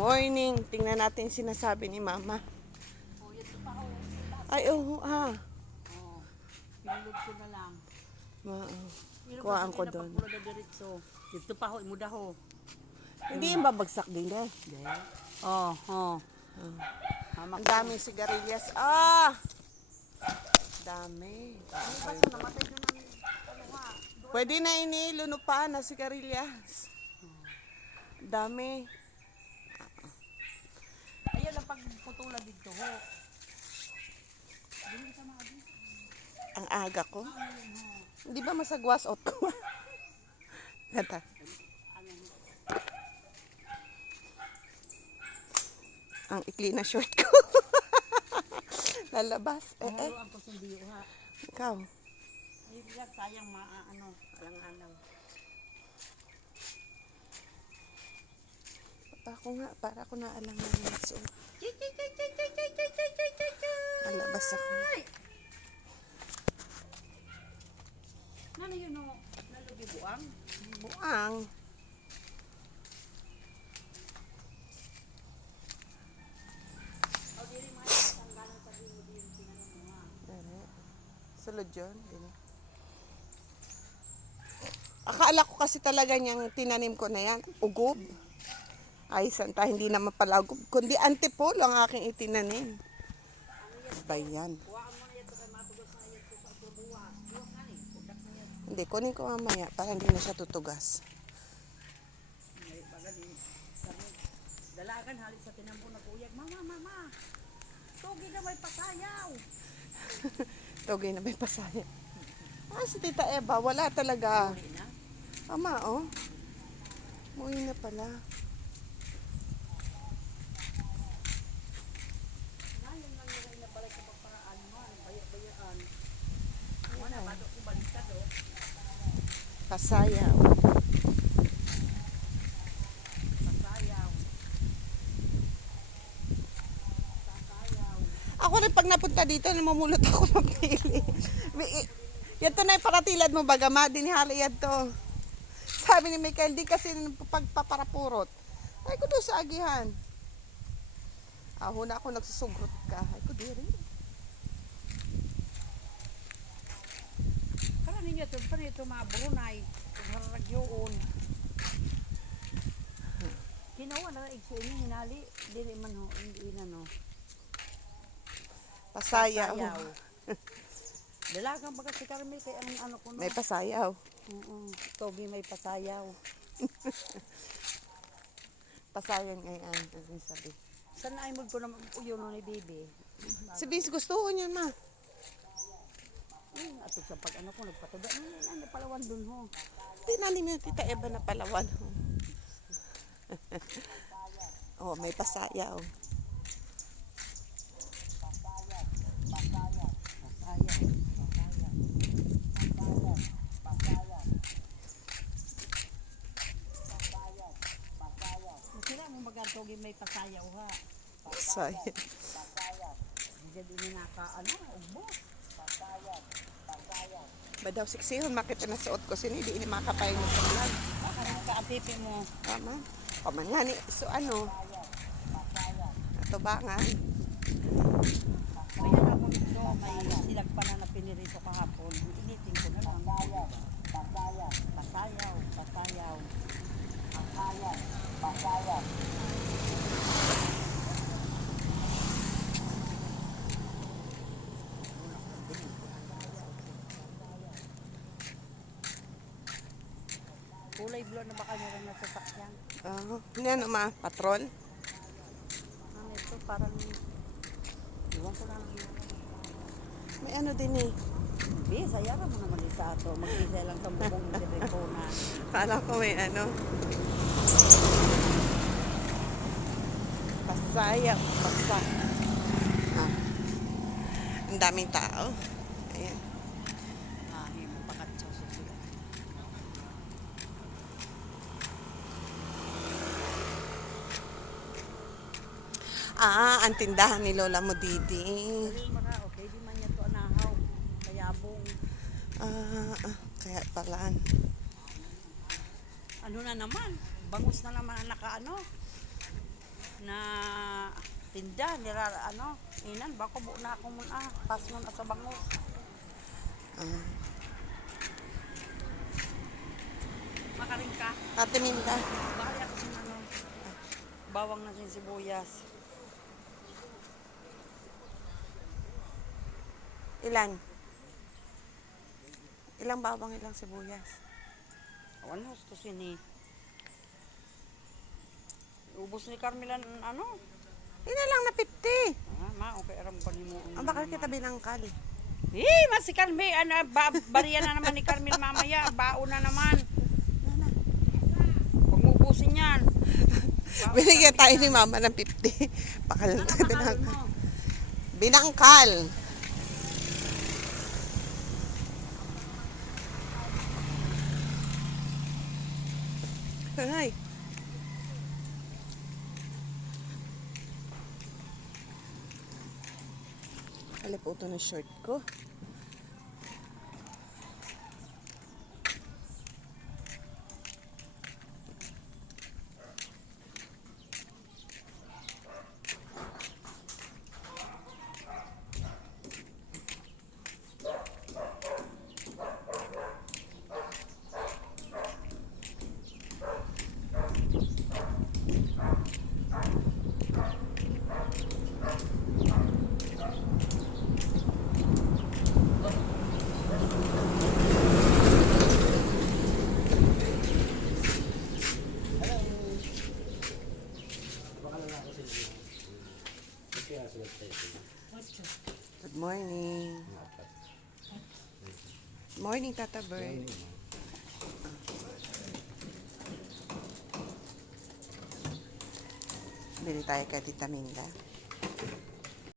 Morning. Tingnan natin yung sinasabi ni Mama. Ay, oo, Pinulog ko na lang. Kuhaan ko doon. Dito pa ho, imuda ho. Hindi yung babagsak din eh. Oo. Ang daming sigarilyas. Dami. Namatay na ng Pwede na iniluno pa na sigarilyas. Dami. Ayan ang pagputula dito ho. Ang aga ko. Hindi ba masagwas out ko? Nata. Ang ikli na short ko. Lalabas. Haluan ko sa diyo ha. Ikaw. Ay, sayang alang-alang. Ako nga, para ko na alam na yung suot. Lalabas ako. Ano yun o? Nalugi buang? Buang. Sulod yun. Akala ko kasi talaga niyang tinanim ko na yan. Ugob. Ay, santa, hindi naman pala ugob. Kundi antipolo ang aking itinanim. Ba yan? Hindi, kunin ko mamaya para hindi na siya tutugas. Dalagan halit sa tinampo na kuyag. Mama! Tugi na may pasayaw! Tugay na may pasaya. Si Tita Eva, wala talaga. Uli na? Ama, oh. Muwi na pala. Ngayon lang nila inabalik sa pagparaan mo. Bayak-bayaan. Wala, bago ko baliktad o. Pasayaw. Ako rin pag napunta dito, namumulot ako ng pili. Yan to na yung paratilad mo, bagama, dinihali yan to. Sabi ni Michael, di kasi pagpaparapurot. Ay ko doon sa agihan. Huna ako nagsusugrot ka. Ay ko di rin. Karena ninyo ito, pa nito mga brunay. Haragyoon. Kinawa na igso ini hinali. Dili man ho, hindi na no. Pasayaw. Dalagang baga si Carmel kay ang ano ko no. May pasayaw. Togi may pasayaw. Pasayaw ngayon. Ano sabi? Sana ay mo ko na uyo no ni Bibi. Si Vince gusto ko niyan ma. Ato sa pag ano ko nagpatuga. Ano palawan dun ho. Tinanim yung Tita Eva na palawan. Oh, may pasayaw. Sila mo magatogi may pasayaw ha. Pasayaw. Jadi ini naka ano ugbo. Ba daw siksihon makita na suot ko sini di ini makapay mo sa vlog. Ano ka atipi mo? Tama. Paman nga ni so ano. Ato ba nga? Ayan ako dito may silag pa na pinirito kahapon. Initin ko na lang. Pasayaw. Kulay blue na baka meron na sasakyan. Hindi ano ma, patrol? Ano ito parang iwan ko lang. May ano din eh. Hindi, sayara mo naman isa ito. Mag-isa lang sa bubong ng telefona. Kala ko may ano. Pasayaw. Ang daming tao. Ayan. Hindi mo pakatsa sa sila. Ang tindahan ni Lola mo Didi. Ayun mga, okay, di man niya ito anahaw. Kayabong. Kaya palaan. Ano na naman? Bangus na naman ang nakaano? na tinda nila ano inan bako bu na ako muna pas nun sa bangos Ah. makaring ka Ate Minda. bakit ako sin ano bawang na sin sibuyas Ilan? Ilang bawang, ilang sibuyas? ano gusto sini ubos ni Carmelan ano Ina lang na 50. ma okay aram pa nimo Bakit kita binangkal? mas si Carmel ano bariya na naman ni Carmel mamaya bao na naman huwag mo ubusin yan Binigyan tayo ni mama ng 50. Bakal ano tayo pakalon binangkal. mo Binangkal. Ay. Aliputo na short ko. Good morning. Morning, Tata Bird. Bili tayo kay Tita Minda.